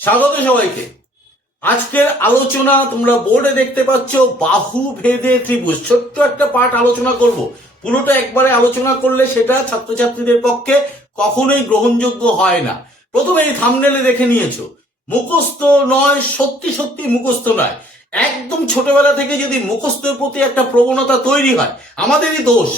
স্বাগত সবাইকে। আজকের আলোচনা তোমরা বোর্ডে দেখতে পাচ্ছ, বাহু ভেদে ত্রিভুজ। ছোট্ট একটা পাঠ আলোচনা করব। পুরোটা একবারে আলোচনা করলে সেটা ছাত্রছাত্রীদের পক্ষে কখনোই গ্রহণযোগ্য হয় না। প্রথমে এই থামনেলে দেখে নিয়েছো। মুখস্থ নয়, সত্যি সত্যি মুখস্থ নয়। একদম ছোটবেলা থেকে যদি মুখস্থের প্রতি একটা প্রবণতা তৈরি হয়, আমাদেরই দোষ।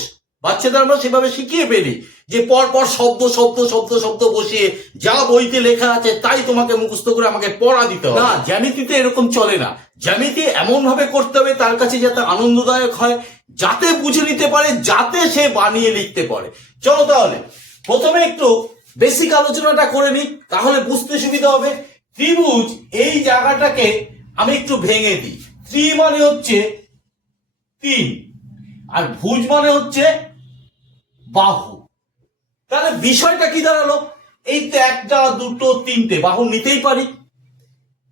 বাচ্চাদের আমরা সেভাবে শিখিয়ে ফেলি। যে পর পর শব্দ শব্দ শব্দ শব্দ বসিয়ে যা বইতে লেখা আছে তাই তোমাকে মুখস্থ করে আমাকে পড়া দিতে হবে। না, জ্যামিতিতে এরকম চলে না। জ্যামিতি এমন ভাবে করতে হবে তার কাছে যাতে আনন্দদায়ক হয়, যাতে বুঝে নিতে পারে, যাতে সে বানিয়ে লিখতে পারে। চলো তাহলে, প্রথমে একটু বেসিক আলোচনাটা করে নিই, তাহলে বুঝতে সুবিধা হবে। ত্রিভুজ এই জায়গাটাকে আমি একটু ভেঙে দিই। ত্রি মানে হচ্ছে তিন, আর ভুজ মানে হচ্ছে বাহু। তাহলে বিষয়টা কি দাঁড়াল? এই তো একটা, দুটো, তিনটে বাহু নিতেই পারি।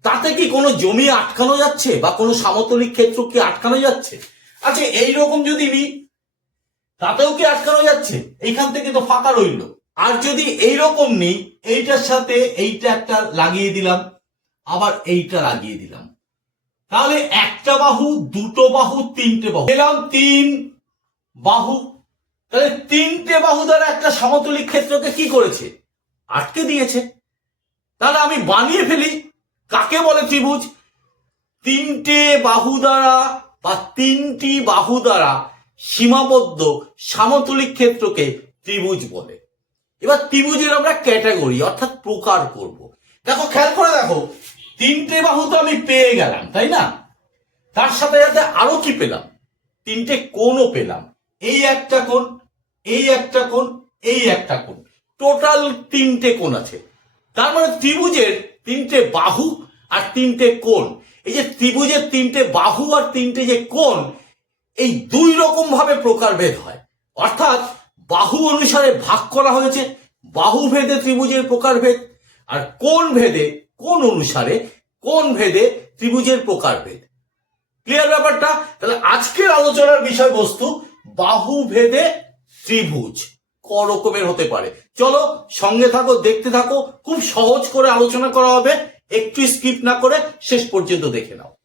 তাতে কি কোনো জমি আটকানো যাচ্ছে বা কোনো সামতলিক ক্ষেত্র কি আটকানো যাচ্ছে? আচ্ছা এইরকম যদি নিই তাতেও কি আটকানো যাচ্ছে? এইখান থেকে তো ফাঁকা রইল। আর যদি এইরকম নিই এইটার সাথে এইটা একটা লাগিয়ে দিলাম, আবার এইটা লাগিয়ে দিলাম। তাহলে একটা বাহু, দুটো বাহু, তিনটে বাহু। পেলাম তিন বাহু তাহলে তিনটে বাহু দ্বারা একটা সমতলিক ক্ষেত্রকে কি করেছে? আটকে দিয়েছে। তাহলে আমি বানিয়ে ফেলি। কাকে বলে ত্রিভুজ? তিনটে বাহু দ্বারা বা তিনটি বাহু দ্বারা সীমাবদ্ধ সামতলিক ক্ষেত্রকে ত্রিভুজ বলে। এবার ত্রিভুজের আমরা ক্যাটাগরি অর্থাৎ প্রকার করব। দেখো, খেয়াল করে দেখো, তিনটে বাহু তো আমি পেয়ে গেলাম, তাই না? তার সাথে সাথে আরও কি পেলাম? তিনটে কোণও পেলাম। এই একটা কোণ, এই একটা কোণ, এই একটা কোণ। টোটাল তিনটে কোণ আছে। তার মানে ত্রিভুজের তিনটে বাহু আর তিনটে কোণ। এই যে ত্রিভুজের তিনটে বাহু আর তিনটে যে কোণ, এই দুই রকম ভাবে প্রকারভেদ হয়। অর্থাৎ বাহু অনুসারে ভাগ করা হয়েছে, বাহু ভেদে ত্রিভুজের প্রকারভেদ, আর কোন ভেদে কোন অনুসারে কোন ভেদে ত্রিভুজের প্রকারভেদ। ক্লিয়ার ব্যাপারটা? তাহলে আজকের আলোচনার বিষয়বস্তু বাহু ভেদে ত্রিভুজ। ক রকমের হতে পারে। চলো সঙ্গে থাকো, দেখতে থাকো। খুব সহজ করে আলোচনা করা হবে। একটু স্কিপ না করে শেষ পর্যন্ত দেখে নাও।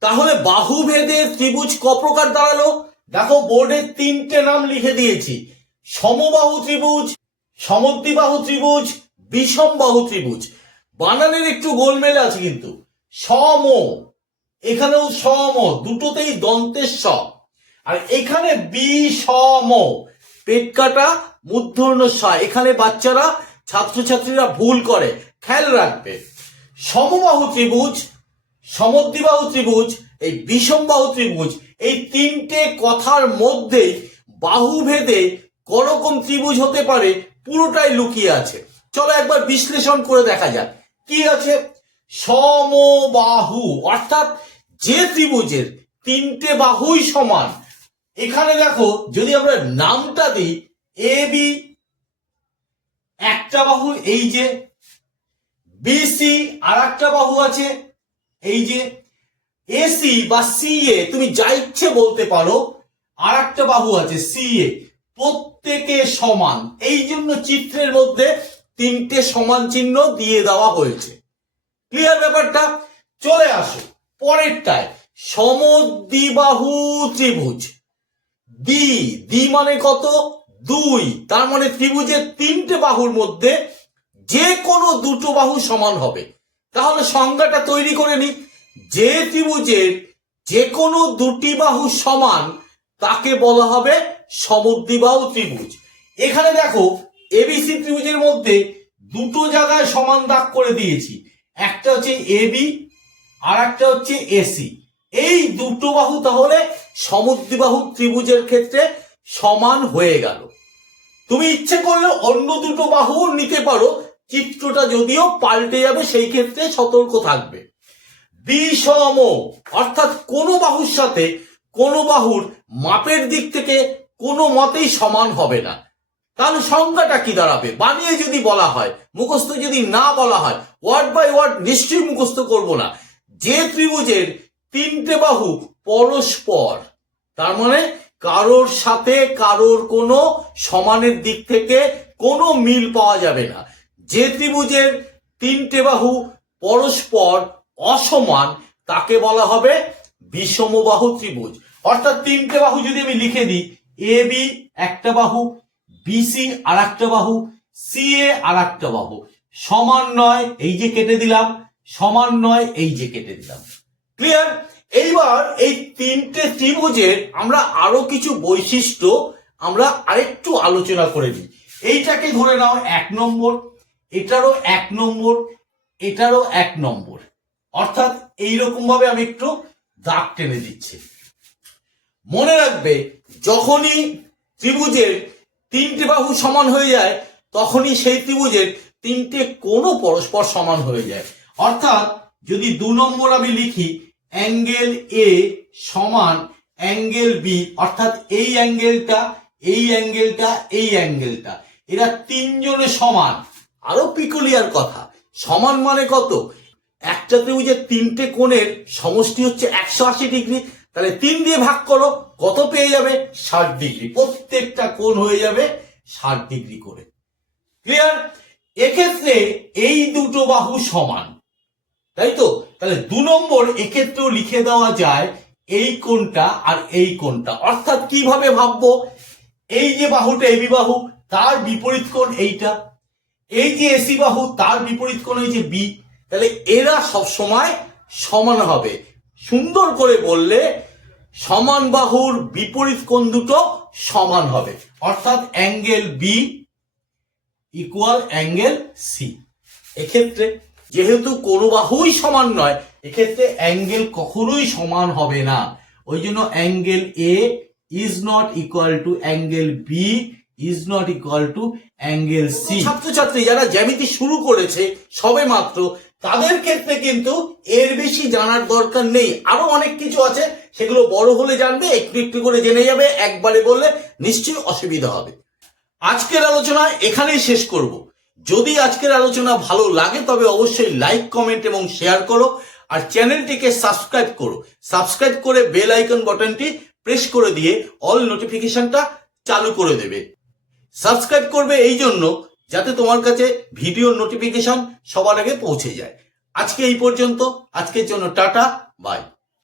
তাহলে বাহু ভেদে ত্রিভুজ ক প্রকার দাঁড়াল? দেখো বোর্ডে তিনটে নাম লিখে দিয়েছি। সমবাহু ত্রিভুজ, সমদ্বিবাহু ত্রিভুজ বিষম বাহু ত্রিভুজ। বানানের একটু গোলমেল আছে কিন্তু। সম এখানেও সম দুটোতেই দন্তের স। আর এখানে বিষম পেট কাটা, মূর্ধন্য স এখানে বাচ্চারা, ছাত্রছাত্রীরা ভুল করে। খেয়াল রাখবে। সমবাহু ত্রিভুজ, সমদ্বিবাহু ত্রিভুজ, এই বিষমবাহু ত্রিভুজ, এই তিনটে কথার মধ্যেই বাহু ভেদে করকম ত্রিভুজ হতে পারে, পুরোটাই লুকিয়ে আছে। চলো একবার বিশ্লেষণ করে দেখা যাক। কি আছে? সমবাহু, অর্থাৎ যে ত্রিভুজের তিনটে বাহুই সমান এখানে দেখো, যদি আমরা নামটা দিই, এ, বি, একটা বাহু, এই যে বিসি আর একটা বাহু আছে, এই যে এসি বা সি, এ, তুমি যা ইচ্ছে বলতে পারো আর একটা বাহু আছে, সি, এ, প্রত্যেকে সমান। এই জন্য চিত্রের মধ্যে তিনটে সমান চিহ্ন দিয়ে দেওয়া হয়েছে। ক্লিয়ার ব্যাপারটা? চলে আসো, পরেরটায়, সমদ্বিবাহু ত্রিভুজ। দ্বি দ্বি মানে কত? দুই। তার মানে ত্রিভুজের তিনটে বাহুর মধ্যে যে কোনো দুটো বাহু সমান হবে। তাহলে সংজ্ঞাটা তৈরি করে নি। যে ত্রিভুজের যে কোনো দুটি বাহু সমান, তাকে বলা হবে সমদ্বিবাহু ত্রিভুজ। এখানে দেখো এবিসি ত্রিভুজের মধ্যে দুটো জায়গায় সমান দাগ করে দিয়েছি। একটা হচ্ছে এবি আর একটা হচ্ছে এসি এই দুটো বাহু তাহলে সমদ্বিবাহু ত্রিভুজের ক্ষেত্রে সমান হয়ে গেল। তুমি ইচ্ছে করলে অন্য দুটো বাহু নিতে পারো, চিত্রটা যদিও পাল্টে যাবে, সেই ক্ষেত্রে সতর্ক থাকবে। বিষম, অর্থাৎ কোনো বাহুর সাথে কোনো বাহুর মাপের দিক থেকে কোনো মতেই সমান হবে না। তাহলে সংজ্ঞাটা কি দাঁড়াবে? বানিয়ে যদি বলা হয়, মুখস্থ যদি না বলা হয়, ওয়ার্ড বাই ওয়ার্ড নিশ্চয়ই মুখস্থ করব না। যে ত্রিভুজের তিনটে বাহু পরস্পর। তার মানে কারোর সাথে কারোর কোনো সমানের দিক থেকে কোনো মিল পাওয়া যাবে না। যে ত্রিভুজের তিনটে বাহু পরস্পর অসমান, তাকে বলা হবে বিষমবাহু ত্রিভুজ। অর্থাৎ তিনটে বাহু যদি আমি লিখে দিই এ বি একটা বাহু বিসি আর একটা বাহু সি এ আর একটা বাহু। সমান নয়, এই যে কেটে দিলাম, সমান নয়, এই যে কেটে দিলাম। ক্লিয়ার এইবার এই তিনটে ত্রিভুজের আমরা আরও কিছু বৈশিষ্ট্য আমরা আরেকটু আলোচনা করে নিই এইটাকে ধরে নাও এক নম্বর, এটারও এক নম্বর, এটারও এক নম্বর। অর্থাৎ এইরকম ভাবে আমি একটু দাগ টেনে দিচ্ছি। মনে রাখবে, যখনই ত্রিভুজের তিনটে বাহু সমান হয়ে যায়, তখনই সেই ত্রিভুজের তিনটে কোণও পরস্পর সমান হয়ে যায়। অর্থাৎ যদি দু নম্বর আমি লিখি অ্যাঙ্গেল এ সমান অ্যাঙ্গেল বি অর্থাৎ এই অ্যাঙ্গেলটা এই অ্যাঙ্গেলটা এই অ্যাঙ্গেলটা এরা তিনজনে সমান। আরও পিকুলিয়ার কথা, সমান মানে কত? একটা ত্রিভুজের তিনটে কোণের সমষ্টি হচ্ছে একশো আশি ডিগ্রি, তাহলে তিন দিয়ে ভাগ করো, কত পেয়ে যাবে? ষাট ডিগ্রি। প্রত্যেকটা কোণ হয়ে যাবে ষাট ডিগ্রি করে। ক্লিয়ার এক্ষেত্রে এই দুটো বাহু সমান। তাই তো? তাহলে দু নম্বর এক্ষেত্রেও লিখে দেওয়া যায় এই কোণটা আর এই কোণটা। অর্থাৎ কীভাবে ভাববো? এই যে বাহুটা এবি বাহু, তার বিপরীত কোণ এইটা। এই যে এসি বাহু, তার বিপরীত কোণ এই যে বি। তাহলে এরা সব সময় সমান হবে। সুন্দর করে বললে সমান বাহুর বিপরীত কোণ দুটো সমান হবে। অর্থাৎ angle B equal angle C. এক্ষেত্রে যেহেতু কোনো বাহুই সমান নয়, এক্ষেত্রে অ্যাঙ্গেল কখনোই সমান হবে না। ওই জন্য angle A is not equal to angle B is not equal to angle C ছাত্রছাত্রী, যারা জ্যামিতি শুরু করেছে সবে মাত্র, তাদের ক্ষেত্রে কিন্তু এর বেশি জানার দরকার নেই। আরও অনেক কিছু আছে, সেগুলো বড় হলে জানবে, একটু একটু করে জেনে যাবে, একবারে বললে নিশ্চয়ই অসুবিধা হবে। আজকের আলোচনা এখানেই শেষ করব। যদি আজকের আলোচনা ভালো লাগে, তবে অবশ্যই লাইক কমেন্ট এবং শেয়ার করো আর চ্যানেলটিকে সাবস্ক্রাইব করো। সাবস্ক্রাইব করে বেল আইকন বাটনটি প্রেস করে দিয়ে অল নোটিফিকেশনটা চালু করে দেবে। সাবস্ক্রাইব করবে এই জন্য যাতে তোমার কাছে ভিডিও নোটিফিকেশন সবার আগে পৌঁছে যায়। আজকে এই পর্যন্ত। আজকের জন্য টাটা বাই